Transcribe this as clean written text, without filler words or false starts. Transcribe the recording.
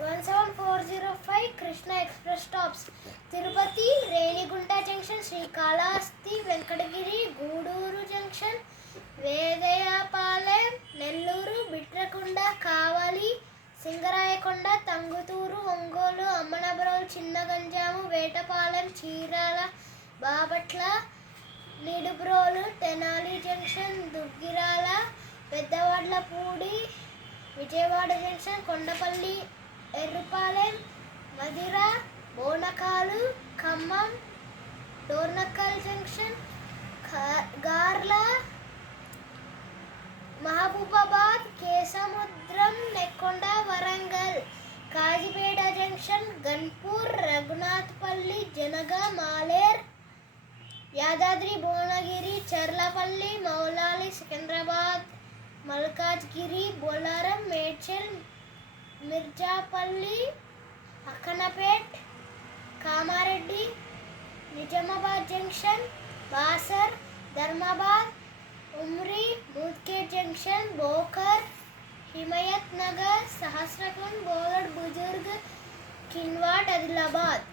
17405 Krishna Express stops Tirupati, Renigunta Junction, Srikalahasti, Venkatagiri, Guduru Junction, Vedayapalem, Nelluru, Bitrakonda, Kavali, Singarayakonda, Tanguturu, Ongolu, Ammanapuram, Chinnaganjamu, Vetapalem, Chirala, Babatla, Nidubrolu, Tenali Junction, Dugirala, Peddavadlapudi, Vijayawada Junction, Kondapalli, Errupalem, Madhira, Bonakalu, Khammam, Dornakal junction, Garla, Mahabubabad, Kesamudram, Nekkonda, Warangal, Kazipet junction, Ghanpur, Raghunathpalli, Jangaon, Maler, Yadadri, Bhuvanagiri, Cherlapally, Moulali, Secunderabad, Malkajgiri, Bolarum, Medchal, Mirzapalli, Akkannapet, Kamareddy, Nizamabad junction, Basar, Dharmabad, Umri, Mudkhed junction, Bhokar, Himayat Nagar, Sahastrakund, Bogad, Bujurg, Kinwat, Adilabad.